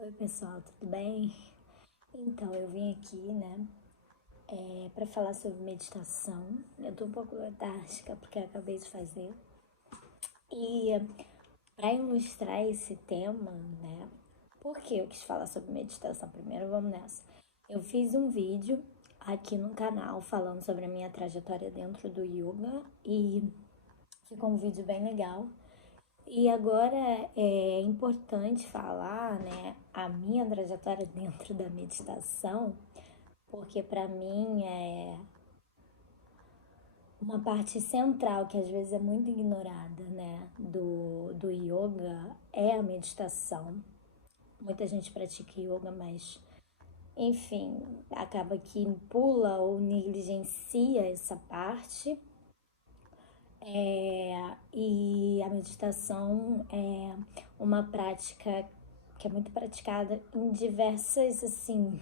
Oi, pessoal, tudo bem? Então, eu vim aqui, né, para falar sobre meditação. Eu tô um pouco letárgica porque eu acabei de fazer. E para ilustrar esse tema, né, por que eu quis falar sobre meditação? Primeiro, vamos nessa. Eu fiz um vídeo aqui no canal falando sobre a minha trajetória dentro do yoga e ficou um vídeo bem legal. E agora é importante falar, né, a minha trajetória dentro da meditação, porque para mim é uma parte central que às vezes é muito ignorada, né, do yoga é a meditação. Muita gente pratica yoga, mas enfim, acaba que pula ou negligencia essa parte. E a meditação é uma prática que é muito praticada em diversas, assim,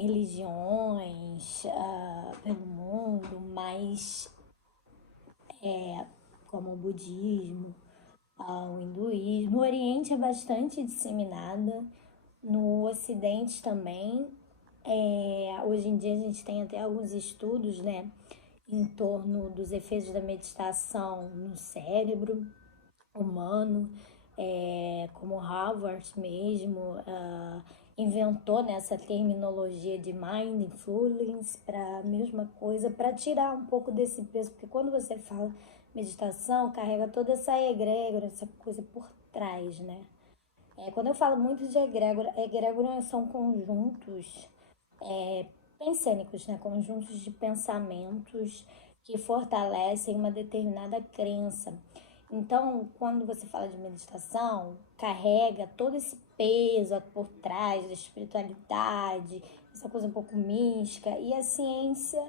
religiões pelo mundo, mas como o budismo, o hinduísmo. No Oriente é bastante disseminada, no Ocidente também. Hoje em dia a gente tem até alguns estudos, né, em torno dos efeitos da meditação no cérebro humano, como Harvard mesmo inventou nessa terminologia de mindfulness para a mesma coisa, para tirar um pouco desse peso, porque quando você fala meditação, carrega toda essa egrégora, essa coisa por trás, né? Quando eu falo muito de egrégora, egrégora são conjuntos pensênicos, né? Conjuntos de pensamentos que fortalecem uma determinada crença. Então, quando você fala de meditação, carrega todo esse peso por trás da espiritualidade, essa coisa um pouco mística, e a ciência,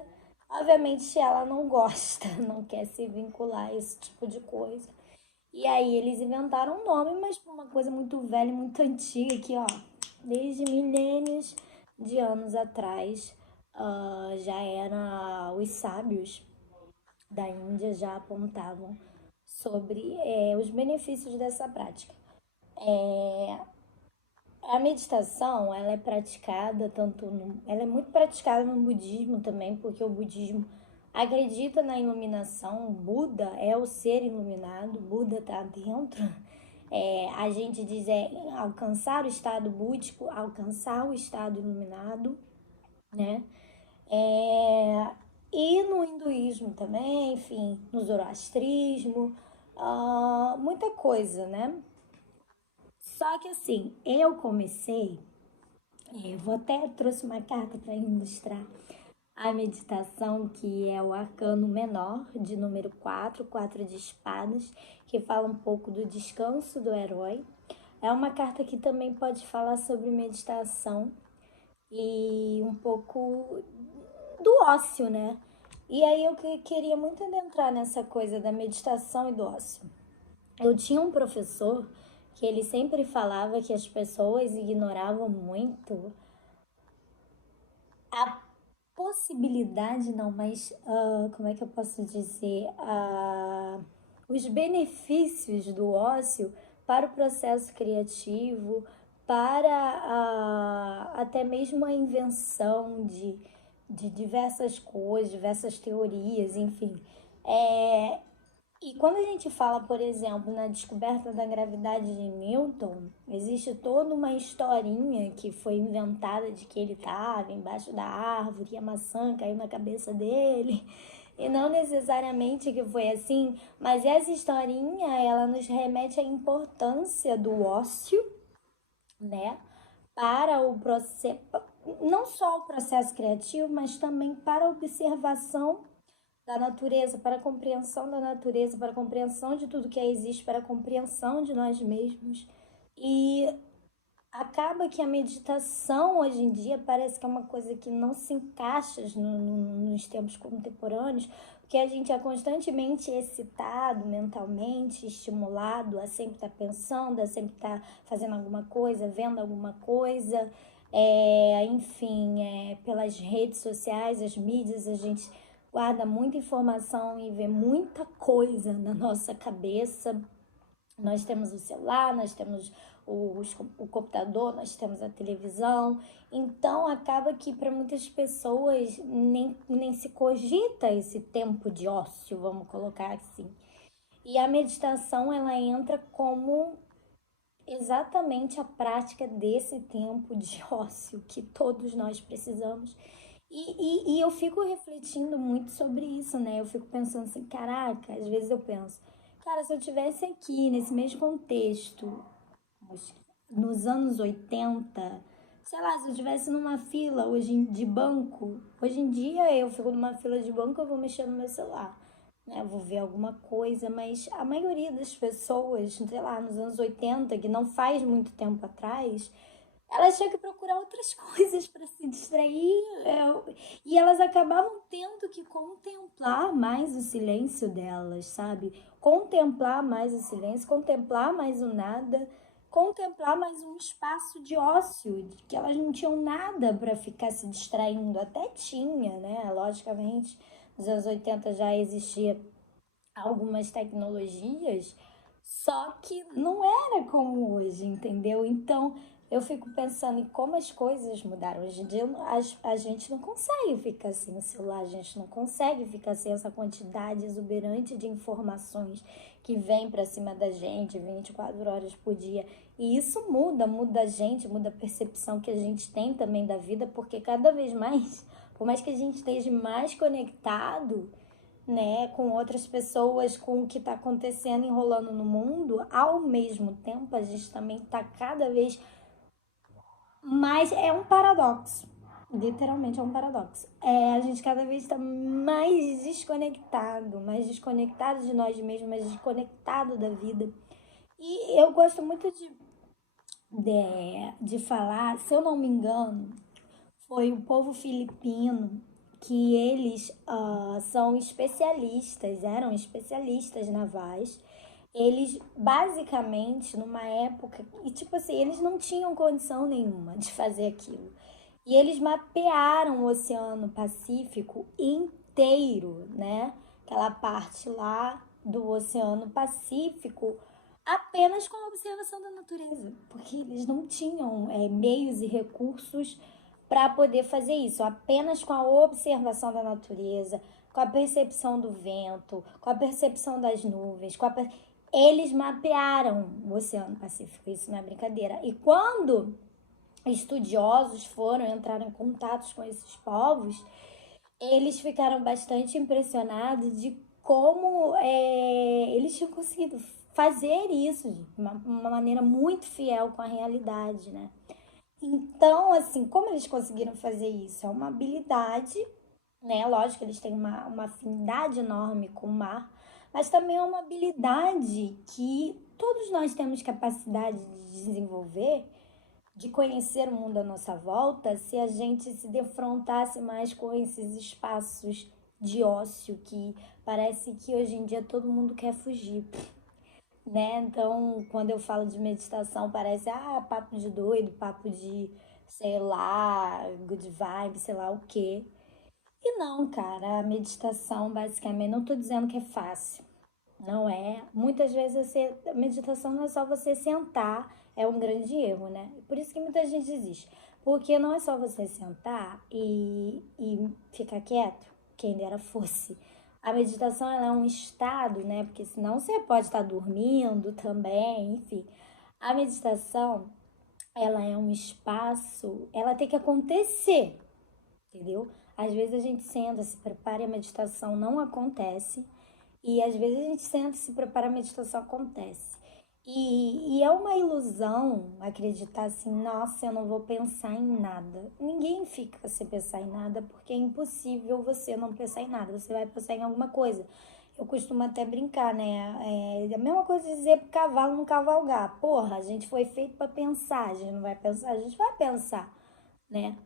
obviamente, ela não gosta, não quer se vincular a esse tipo de coisa. E aí eles inventaram um nome, mas uma coisa muito velha, muito antiga, que ó, desde milênios de anos atrás, já era os sábios da Índia já apontavam sobre os benefícios dessa prática. A meditação, ela é praticada ela é muito praticada no budismo também, porque o budismo acredita na iluminação. Buda é o ser iluminado, Buda está dentro. A gente diz alcançar o estado búdico, alcançar o estado iluminado, né? E no hinduísmo também, enfim, no zoroastrismo, muita coisa, né? Só que assim, eu comecei, vou até trouxe uma carta para ilustrar a meditação, que é o arcano menor, de número 4, 4 de espadas, que fala um pouco do descanso do herói. É uma carta que também pode falar sobre meditação e um pouco do ócio, né? E aí eu queria muito adentrar nessa coisa da meditação e do ócio. Eu tinha um professor que ele sempre falava que as pessoas ignoravam muito a possibilidade, não, mas como é que eu posso dizer? Os benefícios do ócio para o processo criativo, para até mesmo a invenção de diversas coisas, diversas teorias, enfim. E quando a gente fala, por exemplo, na descoberta da gravidade de Newton, existe toda uma historinha que foi inventada de que ele estava embaixo da árvore e a maçã caiu na cabeça dele. E não necessariamente que foi assim, mas essa historinha, ela nos remete à importância do ócio, né? Para o processo, não só o processo criativo, mas também para a observação da natureza, para a compreensão da natureza, para a compreensão de tudo que existe, para a compreensão de nós mesmos. E acaba que a meditação hoje em dia parece que é uma coisa que não se encaixa nos tempos contemporâneos, porque a gente é constantemente excitado mentalmente, estimulado a sempre estar pensando, a sempre estar fazendo alguma coisa, vendo alguma coisa. Enfim, pelas redes sociais, as mídias, a gente guarda muita informação e vê muita coisa na nossa cabeça. Nós temos o celular, nós temos o computador, nós temos a televisão. Então, acaba que para muitas pessoas nem se cogita esse tempo de ócio, vamos colocar assim. E a meditação, ela entra como exatamente a prática desse tempo de ócio que todos nós precisamos. E eu fico refletindo muito sobre isso, né? Eu fico pensando assim, caraca, às vezes eu penso, cara, se eu tivesse aqui nesse mesmo contexto, nos anos 80, sei lá, se eu tivesse numa fila de banco, hoje em dia eu fico numa fila de banco, eu vou mexer no meu celular, né? Eu vou ver alguma coisa, mas a maioria das pessoas, sei lá, nos anos 80, que não faz muito tempo atrás, elas tinham que procurar outras coisas para se distrair, e elas acabavam tendo que contemplar mais o silêncio delas, sabe? Contemplar mais o silêncio, contemplar mais o nada, contemplar mais um espaço de ócio, de que elas não tinham nada para ficar se distraindo. Até tinha, né? Logicamente, nos anos 80 já existia algumas tecnologias, só que não era como hoje, entendeu? Então eu fico pensando em como as coisas mudaram. Hoje em dia a gente não consegue ficar sem o celular, a gente não consegue ficar sem essa quantidade exuberante de informações que vem para cima da gente 24 horas por dia. E isso muda a gente, muda a percepção que a gente tem também da vida, porque cada vez mais, por mais que a gente esteja mais conectado, né, com outras pessoas, com o que está acontecendo, enrolando no mundo, ao mesmo tempo a gente também está cada vez mais. É um paradoxo. Literalmente é um paradoxo. A gente cada vez está mais desconectado de nós mesmos, mais desconectado da vida. E eu gosto muito de falar, se eu não me engano, foi o povo filipino que eles são especialistas, eram especialistas navais. Eles basicamente numa época e tipo assim, eles não tinham condição nenhuma de fazer aquilo. E eles mapearam o Oceano Pacífico inteiro, né? Aquela parte lá do Oceano Pacífico apenas com a observação da natureza, porque eles não tinham meios e recursos para poder fazer isso, apenas com a observação da natureza, com a percepção do vento, com a percepção das nuvens, eles mapearam o Oceano Pacífico, isso não é brincadeira. E quando estudiosos foram entrar em contato com esses povos, eles ficaram bastante impressionados de como eles tinham conseguido fazer isso de uma maneira muito fiel com a realidade, né? Então, assim, como eles conseguiram fazer isso? É uma habilidade, né? Lógico, eles têm uma afinidade enorme com o mar, mas também é uma habilidade que todos nós temos capacidade de desenvolver, de conhecer o mundo à nossa volta, se a gente se defrontasse mais com esses espaços de ócio que parece que hoje em dia todo mundo quer fugir, né? Então, quando eu falo de meditação, parece papo de doido, papo de, sei lá, good vibe, sei lá o quê. E não, cara, a meditação basicamente, não tô dizendo que é fácil. Não é. Muitas vezes a meditação não é só você sentar, é um grande erro, né? Por isso que muita gente desiste. Porque não é só você sentar e ficar quieto, quem dera fosse. A meditação ela é um estado, né? Porque senão você pode estar dormindo também, enfim. A meditação, ela é um espaço, ela tem que acontecer, entendeu? Às vezes a gente senta, se prepara e a meditação não acontece. E às vezes a gente senta, se prepara, a meditação acontece. E é uma ilusão acreditar assim, nossa, eu não vou pensar em nada. Ninguém fica sem pensar em nada, porque é impossível você não pensar em nada. Você vai pensar em alguma coisa. Eu costumo até brincar, né? É a mesma coisa de dizer pro cavalo não cavalgar. Porra, a gente foi feito para pensar, a gente não vai pensar, a gente vai pensar, né?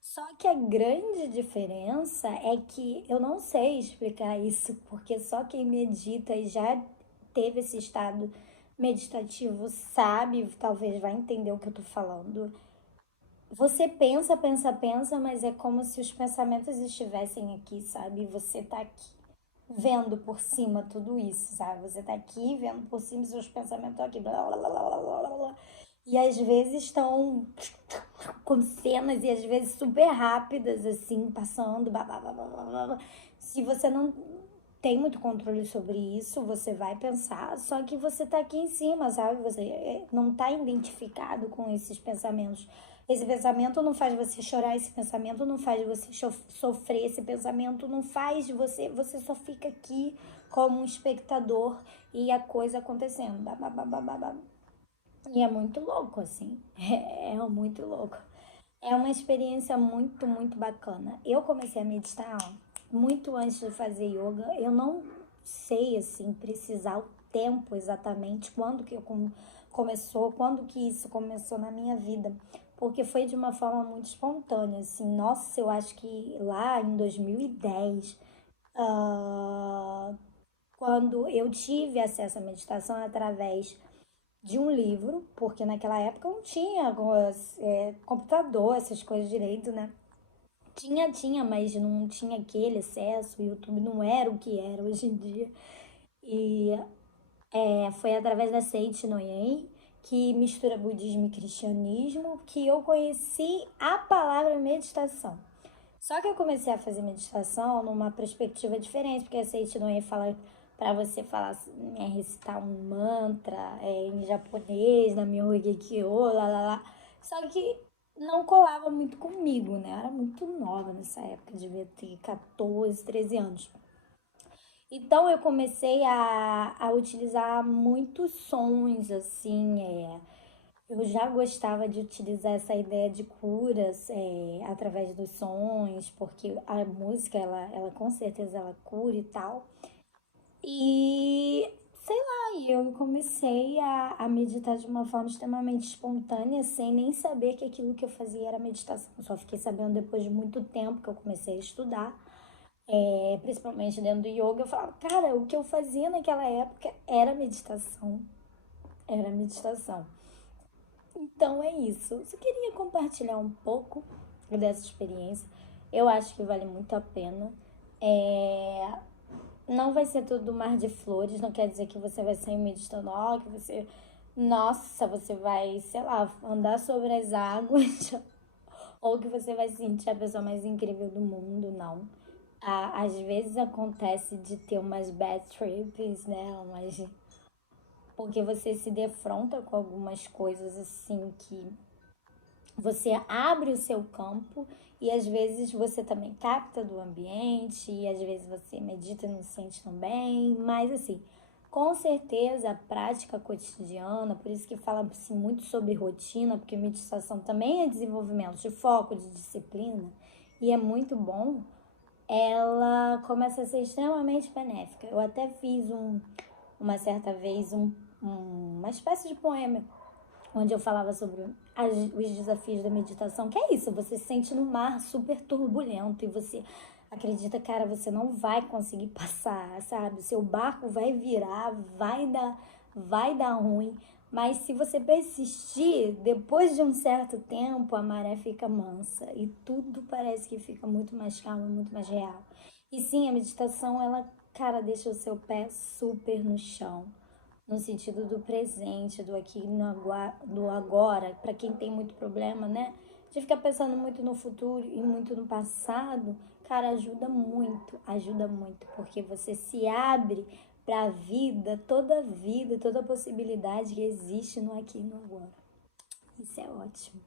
Só que a grande diferença é que eu não sei explicar isso, porque só quem medita e já teve esse estado meditativo sabe, talvez vai entender o que eu tô falando. Você pensa, pensa, pensa, mas é como se os pensamentos estivessem aqui, sabe? E você tá aqui. vendo por cima tudo isso, sabe? Você tá aqui vendo por cima seus pensamentos estão aqui, blá, blá, blá, blá, blá, blá, blá. E às vezes estão com cenas e às vezes super rápidas, assim, passando, blá, blá, blá, blá, blá, blá. Se você não tem muito controle sobre isso, você vai pensar, só que você tá aqui em cima, sabe? Você não tá identificado com esses pensamentos. Esse pensamento não faz você chorar, esse pensamento não faz você sofrer, esse pensamento não faz você só fica aqui como um espectador e a coisa acontecendo. E é muito louco, assim. É muito louco. É uma experiência muito, muito bacana. Eu comecei a meditar muito antes de fazer yoga. Eu não sei, assim, precisar o tempo exatamente, quando que começou, quando que isso começou na minha vida. Porque foi de uma forma muito espontânea, assim. Nossa, eu acho que lá em 2010, ah, quando eu tive acesso à meditação através de um livro, porque naquela época não tinha computador, essas coisas direito, né? Tinha, mas não tinha aquele acesso, o YouTube não era o que era hoje em dia. E foi através da Seiichi Noyen, que mistura budismo e cristianismo, que eu conheci a palavra meditação. Só que eu comecei a fazer meditação numa perspectiva diferente, porque a Seiichi Noyen fala para você falar, recitar um mantra em japonês, na Myoho-Gekyo, lá, lá, lá. Só que não colava muito comigo, né? Eu era muito nova nessa época, devia ter 14, 13 anos. Então eu comecei a utilizar muitos sons, assim, eu já gostava de utilizar essa ideia de curas através dos sons, porque a música, ela com certeza ela cura e tal. E sei lá, e eu comecei a meditar de uma forma extremamente espontânea, sem nem saber que aquilo que eu fazia era meditação. Só fiquei sabendo depois de muito tempo que eu comecei a estudar, principalmente dentro do yoga. Eu falava, cara, o que eu fazia naquela época era meditação. Era meditação. Então é isso. Eu só queria compartilhar um pouco dessa experiência. Eu acho que vale muito a pena. É, não vai ser tudo mar de flores, não quer dizer que você vai sair meditando, ó, que você. Nossa, você vai, sei lá, andar sobre as águas, ou que você vai se sentir a pessoa mais incrível do mundo, não. Às vezes acontece de ter umas bad trips, né? Porque você se defronta com algumas coisas assim que você abre o seu campo e às vezes você também capta do ambiente e às vezes você medita e não se sente tão bem, mas assim, com certeza a prática cotidiana, por isso que fala-se muito sobre rotina, porque meditação também é desenvolvimento de foco, de disciplina, e é muito bom, ela começa a ser extremamente benéfica. Eu até fiz uma certa vez uma espécie de poema onde eu falava sobre os desafios da meditação, que é isso, você se sente no mar super turbulento e você acredita, cara, você não vai conseguir passar, sabe? O seu barco vai virar, vai dar ruim, mas se você persistir, depois de um certo tempo, a maré fica mansa e tudo parece que fica muito mais calmo, muito mais real. E sim, a meditação, ela, cara, deixa o seu pé super no chão, no sentido do presente, do aqui do agora, para quem tem muito problema, né? De ficar pensando muito no futuro e muito no passado, cara, ajuda muito, porque você se abre para a vida, toda possibilidade que existe no aqui e no agora. Isso é ótimo.